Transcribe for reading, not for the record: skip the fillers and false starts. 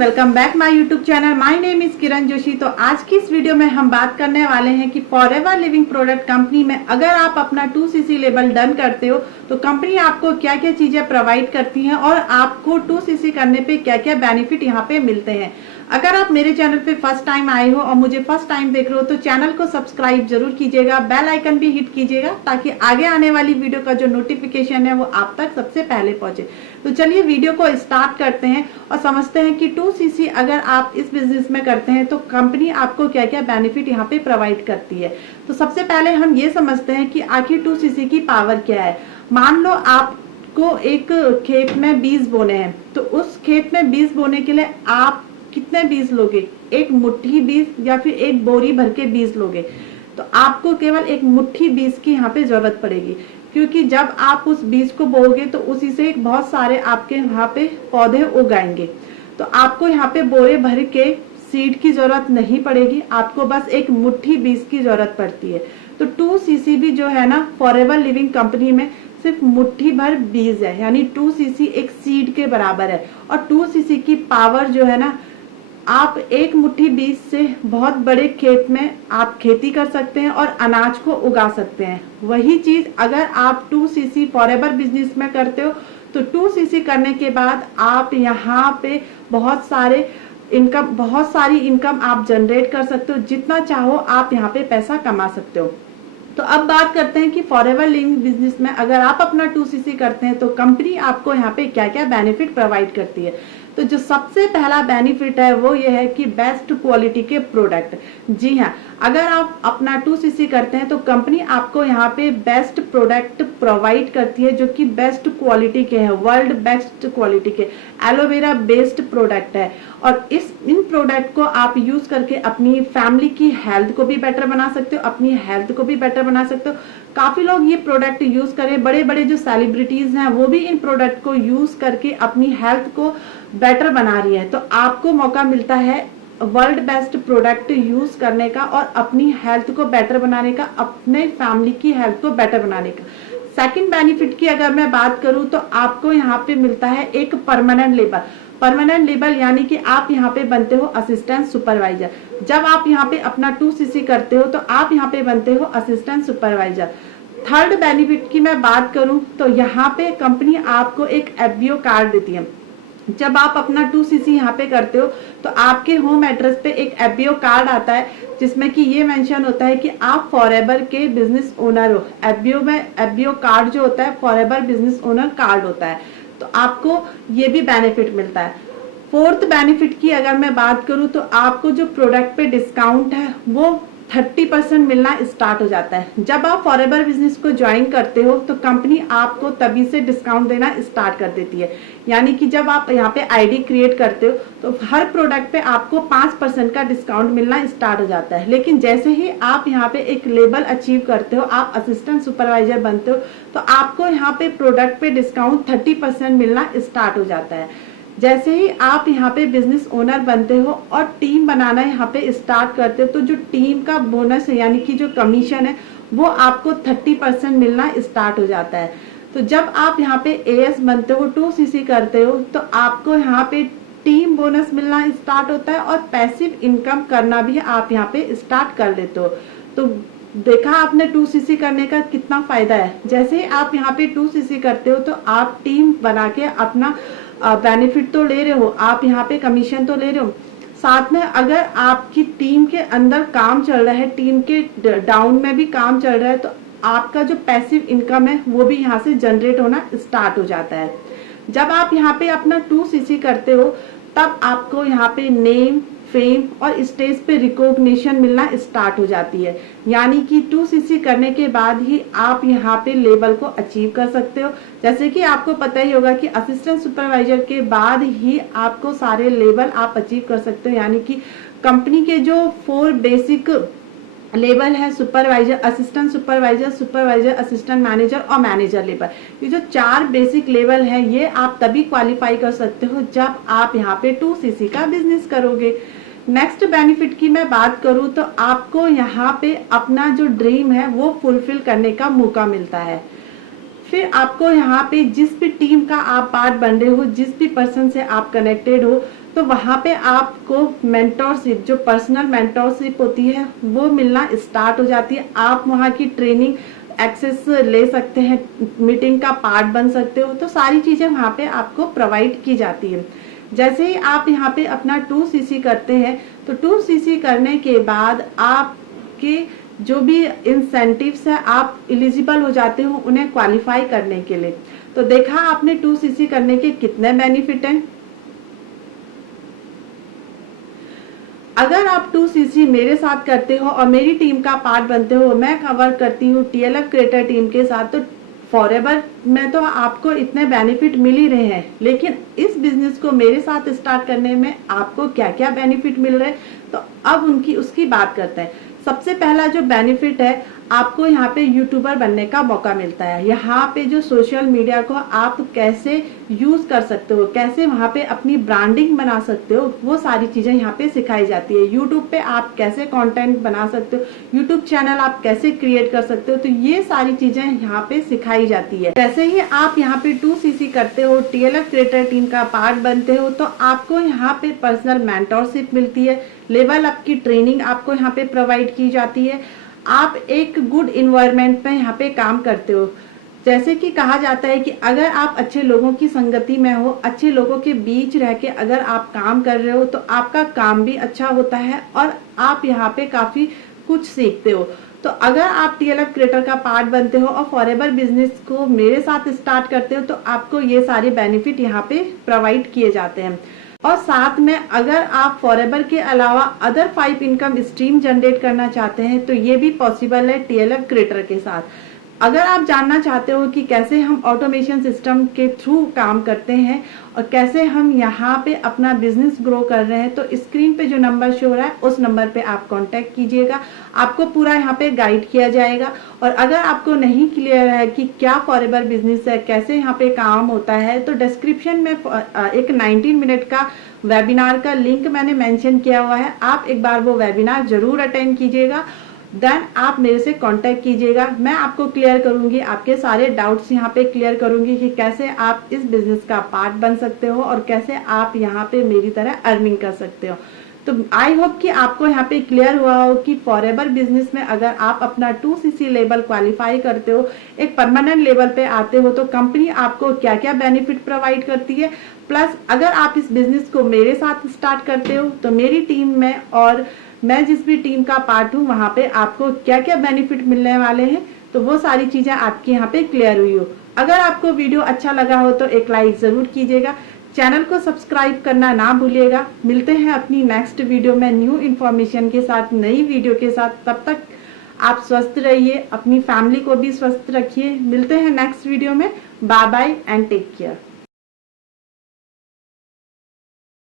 Welcome back my YouTube channel. My name is Kiran Joshi. तो आज की इस वीडियो में हम बात करने वाले हैं कि फॉरएवर लिविंग प्रोडक्ट कंपनी में अगर आप अपना 2cc लेबल डन करते हो तो कंपनी आपको क्या क्या चीजें प्रोवाइड करती हैं और आपको 2cc करने पे क्या क्या बेनिफिट यहाँ पे मिलते हैं। अगर आप मेरे चैनल पे फर्स्ट टाइम आए हो और मुझे फर्स्ट टाइम देख रहे हो तो चैनल को सब्सक्राइब जरूर कीजिएगा, बेल आइकन भी हिट कीजिएगा ताकि आगे आने वाली वीडियो का जो नोटिफिकेशन है वो आप तक सबसे पहले पहुंचे। तो चलिए वीडियो को स्टार्ट करते हैं और समझते हैं कि 2cc अगर आप इस बिजनेस में करते हैं तो कंपनी आपको क्या क्या बेनिफिट यहाँ पे प्रोवाइड करती है। तो सबसे पहले हम ये समझते हैं कि आखिर 2cc की पावर क्या है। मान लो आपको एक खेत में बीज बोने हैं, तो उस खेत में बीज बोने के लिए आप कितने बीज लोगे? एक मुट्ठी बीज या फिर एक बोरी भर के बीज लोगे? तो आपको केवल एक मुट्ठी बीज की यहाँ पे जरूरत पड़ेगी, क्योंकि जब आप उस बीज को बोओगे तो उसी से बहुत सारे आपके यहाँ पे पौधे उगाएंगे। तो आपको यहाँ पे बोरे भर के सीड की जरूरत नहीं पड़ेगी, आपको बस एक मुट्ठी बीज की जरूरत पड़ती है। तो 2cc भी जो है ना फॉरएवर लिविंग कंपनी में सिर्फ मुट्ठी भर बीज है, यानी 2cc एक सीड के बराबर है। और 2cc की पावर जो है ना, आप एक मुट्ठी बीज से बहुत बड़े खेत में आप खेती कर सकते हैं और अनाज को उगा सकते हैं। वही चीज अगर आप 2cc फॉरएवर बिजनेस में करते हो तो 2cc करने के बाद आप यहाँ पे बहुत सारी इनकम आप जनरेट कर सकते हो। जितना चाहो आप यहाँ पे पैसा कमा सकते हो। तो अब बात करते हैं कि फॉरएवर लिविंग बिजनेस में अगर आप अपना 2cc करते हैं तो कंपनी आपको यहाँ पे क्या क्या बेनिफिट प्रोवाइड करती है। तो जो सबसे पहला बेनिफिट है वो ये है कि बेस्ट क्वालिटी के प्रोडक्ट। जी हाँ, अगर आप अपना 2cc करते हैं तो कंपनी आपको यहाँ पे बेस्ट प्रोडक्ट प्रोवाइड करती है जो कि बेस्ट क्वालिटी के हैं, वर्ल्ड बेस्ट क्वालिटी के एलोवेरा बेस्ड प्रोडक्ट है। और इन प्रोडक्ट को आप यूज करके अपनी फैमिली की हेल्थ को भी बेटर बना सकते हो, अपनी हेल्थ को भी बेटर बना सकते हो। काफी लोग ये प्रोडक्ट यूज करें, बड़े बड़े जो सेलिब्रिटीज हैं वो भी इन प्रोडक्ट को यूज करके अपनी हेल्थ को बेटर बना रही है। तो आपको मौका मिलता है वर्ल्ड बेस्ट प्रोडक्ट यूज करने का और अपनी हेल्थ को बेटर बनाने का, अपने फैमिली की हेल्थ को बेटर बनाने का। सेकंड बेनिफिट की अगर मैं बात करूं तो आपको यहाँ पे मिलता है एक परमानेंट लेबर। परमानेंट लेबर यानी कि आप यहाँ पे बनते हो असिस्टेंट सुपरवाइजर। जब आप यहाँ पे अपना 2cc करते हो तो आप यहाँ पे बनते हो असिस्टेंट सुपरवाइजर। थर्ड बेनिफिट की मैं बात करूं तो यहाँ पे कंपनी आपको एक FBO कार्ड देती है। जब आप अपना 2cc यहाँ पे करते हो तो आपके होम एड्रेस पे एक FBO कार्ड आता है जिसमें कि ये मेंशन होता है कि आप फॉरएवर के बिजनेस ओनर हो। FBO में FBO कार्ड जो होता है फॉरएवर बिजनेस ओनर कार्ड होता है, तो आपको ये भी बेनिफिट मिलता है। फोर्थ बेनिफिट की अगर मैं बात करूं तो आपको जो प्रोडक्ट पे डिस्काउंट है वो 30% मिलना स्टार्ट हो जाता है। जब आप फॉरएवर बिजनेस को ज्वाइन करते हो तो कंपनी आपको तभी से डिस्काउंट देना स्टार्ट कर देती है। यानी कि जब आप यहाँ पे आईडी क्रिएट करते हो तो हर प्रोडक्ट पे आपको 5% का डिस्काउंट मिलना स्टार्ट हो जाता है। लेकिन जैसे ही आप यहाँ पे एक लेवल अचीव करते हो, आप असिस्टेंट सुपरवाइजर बनते हो, तो आपको यहाँ पे प्रोडक्ट पे डिस्काउंट 30% मिलना स्टार्ट हो जाता है। जैसे ही आप यहाँ पे बिजनेस ओनर बनते हो और टीम बनाना यहाँ पे स्टार्ट करते हो तो जो टीम का बोनस है यानी कि जो कमीशन है वो आपको 30% मिलना स्टार्ट हो जाता है। तो जब आप यहाँ पे AS बनते हो, 2cc करते हो, तो आपको यहाँ पे टीम बोनस मिलना स्टार्ट होता है और पैसिव इनकम करना भी आप यहाँ पे स्टार्ट कर लेते हो। तो देखा आपने 2cc करने का कितना फायदा है। जैसे ही आप यहाँ पे 2cc करते हो तो आप टीम बना के अपना बेनिफिट तो ले रहे हो, आप यहाँ पे कमीशन तो ले रहे हो। साथ में अगर आपकी टीम के अंदर काम चल रहा है, टीम के डाउन में भी काम चल रहा है, तो आपका जो पैसिव इनकम है वो भी यहाँ से जनरेट होना स्टार्ट हो जाता है। जब आप यहाँ पे अपना 2cc करते हो तब आपको यहाँ पे नेम, फेम और स्टेज पे रिकॉग्निशन मिलना स्टार्ट हो जाती है। यानी कि 2cc करने के बाद ही आप यहाँ पे लेवल को अचीव कर सकते हो। जैसे कि आपको पता ही होगा कि असिस्टेंट सुपरवाइजर के बाद ही आपको सारे लेवल आप अचीव कर सकते हो। यानी कि कंपनी के जो 4 बेसिक लेवल है, supervisor, assistant supervisor, supervisor, assistant manager और मैनेजर लेवल, ये जो 4 बेसिक लेवल है ये आप तभी क्वालिफाई कर सकते हो जब आप यहाँ पे 2cc का बिजनेस करोगे। नेक्स्ट बेनिफिट की मैं बात करूं तो आपको यहाँ पे अपना जो ड्रीम है वो फुलफिल करने का मौका मिलता है। फिर आपको यहाँ पे जिस भी टीम का आप पार्ट बन रहे हो, जिस भी पर्सन से आप कनेक्टेड हो, तो वहाँ पे आपको मेंटोरशिप, जो पर्सनल मेंटोरशिप होती है वो मिलना स्टार्ट हो जाती है। आप वहाँ की ट्रेनिंग एक्सेस ले सकते हैं, मीटिंग का पार्ट बन सकते हो, तो सारी चीज़ें वहाँ पे आपको प्रोवाइड की जाती है। जैसे ही आप यहाँ पे अपना 2cc करते हैं तो 2cc करने के बाद आपके जो भी इंसेंटिव्स है आप एलिजिबल हो जाते हो उन्हें क्वालिफाई करने के लिए। तो देखा आपने 2cc करने के कितने बेनिफिट हैं। अगर आप 2cc मेरे साथ करते हो और मेरी टीम का पार्ट बनते हो, मैं कवर करती हूँ TLF क्रिएटर टीम के साथ, तो फॉरएवर में तो आपको इतने बेनिफिट मिल ही रहे हैं, लेकिन इस बिजनेस को मेरे साथ स्टार्ट करने में आपको क्या क्या बेनिफिट मिल रहे हैं, तो अब उसकी बात करते हैं। सबसे पहला जो बेनिफिट है, आपको यहाँ पे यूट्यूबर बनने का मौका मिलता है। यहाँ पे जो सोशल मीडिया को आप कैसे यूज कर सकते हो, कैसे वहाँ पे अपनी ब्रांडिंग बना सकते हो, वो सारी चीजें यहाँ पे सिखाई जाती है। यूट्यूब पे आप कैसे कंटेंट बना सकते हो, यूट्यूब चैनल आप कैसे क्रिएट कर सकते हो, तो ये सारी चीजें यहाँ पे सिखाई जाती है। जैसे ही आप यहाँ पे 2cc करते हो, TLF क्रिएटर टीम का पार्ट बनते हो, तो आपको यहाँ पे पर्सनल मेंटोरशिप मिलती है, लेवल अप की ट्रेनिंग आपको यहाँ पे प्रोवाइड की जाती है। आप एक गुड इन्वायरमेंट में यहाँ पे काम करते हो। जैसे कि कहा जाता है कि अगर आप अच्छे लोगों की संगति में हो, अच्छे लोगों के बीच रह के अगर आप काम कर रहे हो, तो आपका काम भी अच्छा होता है और आप यहाँ पे काफी कुछ सीखते हो। तो अगर आप TLF क्रिएटर का पार्ट बनते हो और फॉरएवर बिजनेस को मेरे साथ स्टार्ट करते हो, तो आपको ये सारे बेनिफिट यहाँ पे प्रोवाइड किए जाते हैं। और साथ में अगर आप फॉरएवर के अलावा अदर 5 इनकम स्ट्रीम जनरेट करना चाहते हैं, तो ये भी पॉसिबल है TLF क्रिएटर के साथ। अगर आप जानना चाहते हो कि कैसे हम ऑटोमेशन सिस्टम के थ्रू काम करते हैं और कैसे हम यहाँ पे अपना बिजनेस ग्रो कर रहे हैं, तो स्क्रीन पे जो नंबर शो हो रहा है उस नंबर पे आप कांटेक्ट कीजिएगा, आपको पूरा यहाँ पे गाइड किया जाएगा। और अगर आपको नहीं क्लियर है कि क्या फॉरएवर बिजनेस है, कैसे यहाँ पे काम होता है, तो डिस्क्रिप्शन में एक 19 मिनट का वेबिनार का लिंक मैंने मेंशन किया हुआ है, आप एक बार वो वेबिनार जरूर अटेंड कीजिएगा। देन आप मेरे से कांटेक्ट कीजिएगा, मैं आपको क्लियर करूंगी, आपके सारे डाउट्स यहाँ पे क्लियर करूंगी कि कैसे आप इस बिजनेस का पार्ट बन सकते हो और कैसे आप यहाँ पे मेरी तरह अर्निंग कर सकते हो। तो आई होप कि आपको यहाँ पे क्लियर हुआ हो कि फॉरएवर बिजनेस में अगर आप अपना 2cc लेवल क्वालिफाई करते हो, एक परमानेंट लेवल पे आते हो, तो कंपनी आपको क्या क्या बेनिफिट प्रोवाइड करती है। प्लस अगर आप इस बिजनेस को मेरे साथ स्टार्ट करते हो, तो मेरी टीम में और मैं जिस भी टीम का पार्ट हूँ वहाँ पे आपको क्या क्या बेनिफिट मिलने वाले हैं, तो वो सारी चीजें आपकी यहाँ पे क्लियर हुई हो। अगर आपको वीडियो अच्छा लगा हो तो एक लाइक जरूर कीजिएगा, चैनल को सब्सक्राइब करना ना भूलिएगा। मिलते हैं अपनी नेक्स्ट वीडियो में न्यू इन्फॉर्मेशन के साथ, नई वीडियो के साथ। तब तक आप स्वस्थ रहिए, अपनी फैमिली को भी स्वस्थ रखिए। मिलते हैं नेक्स्ट वीडियो में। Bye bye and take care.